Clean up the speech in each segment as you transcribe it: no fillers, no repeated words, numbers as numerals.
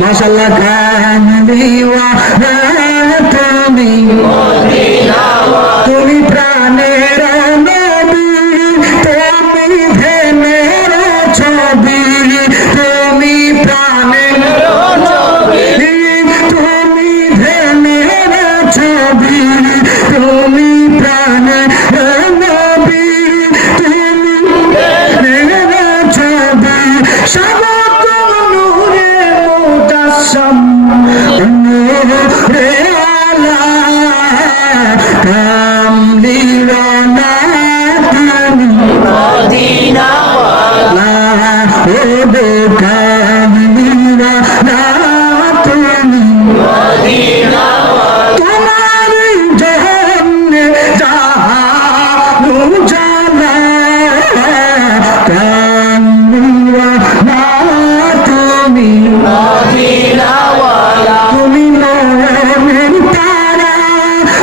মাশাআল্লাহ কামলিওয়া তুমি তুমি প্রাণের নবী তুমি ধেমের ছবি তুমি প্রাণের নবী তুমি ধেমের ছবি তুমি প্রাণের নবী তুমি ধেমের ছবি সবক নূরে মুতাসম নূরে আলা কামলিওয়ালা তুমি মদিনা ওবে কামলিওয়ালা তুমি মদিনা তোমার জহনে জাহান উজালা কামলিওয়ালা তুমি মদিনা তুমি নয়নের তারা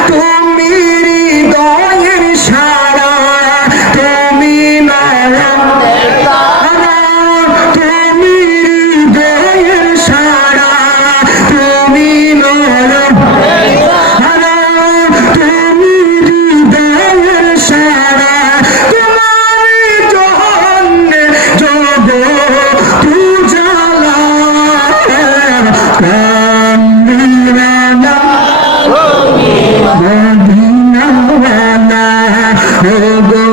তুমি হৃদয়ের সারা তুমি নয়নের তারা তুমি হৃদয়ের সারা তুমি নয়নের তারা তুমি হৃদয়ের সারা তোমার জহনে জগৎ উজালা কামলিওয়ালা মদিনাওয়ালা ও গো